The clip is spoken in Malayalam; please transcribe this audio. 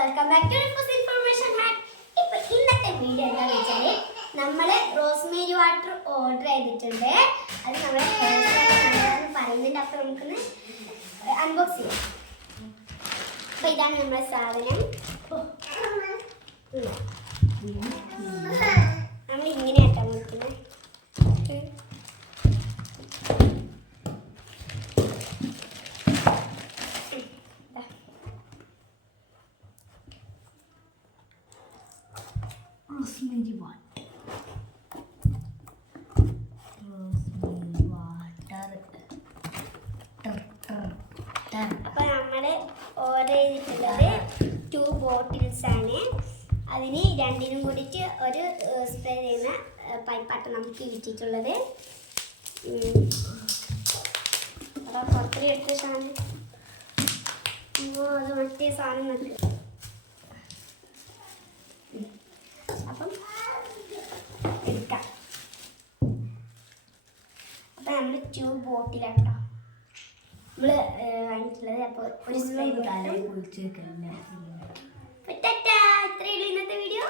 Welcome back to repose information hack. ഇപ്പൊ ഇന്നത്തെ വീഡിയോ എന്താണെന്ന് വെച്ചാൽ നമ്മൾ റോസ്മേരി വാട്ടർ ഓർഡർ ചെയ്തിട്ടുണ്ട്. അത് നമ്മൾ പറയുന്നുണ്ട്. അപ്പോൾ നമുക്കൊന്ന് അൺബോക്സ് ചെയ്യാം. അപ്പോൾ ഇതാണ് നമ്മുടെ സാധനം. നമ്മൾ ഇങ്ങനെയാട്ടോ നോക്കുന്നത്. Rosemary water. അപ്പോൾ നമ്മൾ ഓർഡർ ചെയ്തിട്ടുള്ളത് 2 ബോട്ടിൽസ് ആണ്. അതിന് രണ്ടിനും കൂടിയിട്ട് ഒരു സ്പ്രേ ചെയ്യുന്ന പൈപ്പാട്ട് നമുക്ക് കിട്ടിയിട്ടുള്ളത്. അപ്പോൾ പുറത്തൊരു എടുത്ത സാധനം അത് മറ്റേ സാധനം നമുക്ക് അപ്പം എടുക്കാം. അപ്പം നമ്മൾ 2 ബോട്ടിലാട്ടോ നമ്മൾ വാങ്ങിയിട്ടുള്ളത്. അപ്പോൾ ഒരു സ്പ്രേ തലയിൽ കുളിച്ച് ഇത്രയുള്ളൂ ഇന്നത്തെ വീഡിയോ.